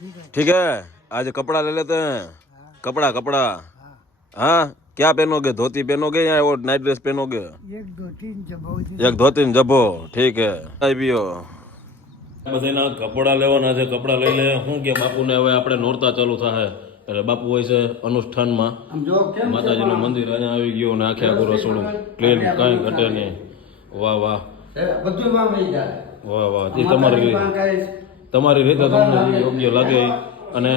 ठीक है, आज कपड़ा ले लेते हैं। कपड़ा कपड़ा हाँ, क्या पहनोगे? धोती पहनोगे या वो नाइट ड्रेस पहनोगे? एक धोती ने जब्बो। ठीक है, चाय पियो। બધાના કપડા લેવાના છે, કપડા લઈ લે. શું કે બાપુને હવે આપણે નોરતા ચાલુ થાય એટલે બાપુ હોય છે અનુષ્ઠાનમાં. માતાજીનું મંદિર અહીંયા આવી ગયું ને આખે આખું રસોડું ક્લીન, કાંઈ ઘટે નહીં. વાહ વાહ વાહ વાહ. તે તમારી રીતે તમને યોગ્ય લાગે. અને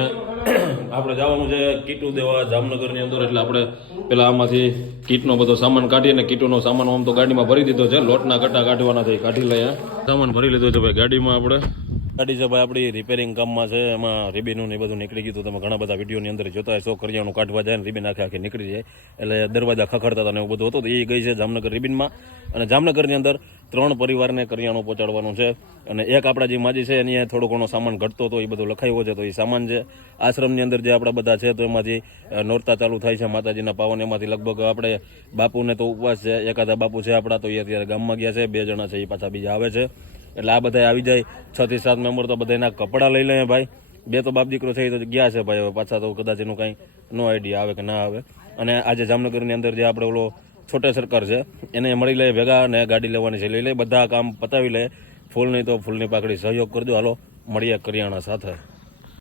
આપણે જવાનું છે કીટુ દેવા જામનગરની અંદર, એટલે આપણે પેલા આમાંથી કીટનો બધો સામાન કાઢીએ ને કીટુનો સામાન આમ તો ગાડીમાં ભરી દીધો છે. લોટના કટ્ટા કાઢવાના છે, કાઢી લઈએ. સામાન ભરી લીધો છે ભાઈ ગાડીમાં. આપણે ગાડી છે ભાઈ આપણી રિપેરિંગ કામમાં છે. એમાં રિબિનનું ને બધું નીકળી ગયું. તમે ઘણા બધા વિડીયોની અંદર જોતા હશો. કરિયાણું કાઢવા જાય ને રિબિન આખી નીકળી જાય, એટલે દરવાજા ખખડતા હતા ને એવું બધું હતું. તો એ ગઈ છે જામનગર રિબિનમાં. અને જામનગરની અંદર 3 પરિવારને કરિયાણું પહોંચાડવાનું છે. અને એક આપણા જે માજી છે એની થોડો ઘણો સામાન ઘટતો હતો, એ બધું લખાયો છે. તો એ સામાન છે આશ્રમની અંદર જે આપણા બધા છે, તો એમાંથી નોરતા ચાલુ થાય છે માતાજીના પાવન. એમાંથી લગભગ આપણે બાપુને તો ઉપવાસ છે, એકાદા બાપુ છે આપણા, તો એ અત્યારે ગામમાં ગયા છે. 2 જણા છે, એ પાછા બીજા આવે છે. એટલે આ બધા આવી જાય 6 થી 7 મેમ્બર. તો બધાના કપડાં લઈ લે ભાઈ. 2 તો બાપ દીકરો છે, એ તો ગયા છે ભાઈ. હવે પાછા તો કદાચ એનું કાંઈ નો આઈડિયા આવે કે ના આવે. અને આજે જામનગરની અંદર જે આપણે ઓલો છોટે સરકાર છે એને મળી લે ભેગા, અને ગાડી લેવાની છે, લઈ લે. બધા કામ પતાવી લે. ફૂલ નહીં તો ફૂલની પાકડી સહયોગ કરજો. હાલો મળીએ કરિયાણા સાથે.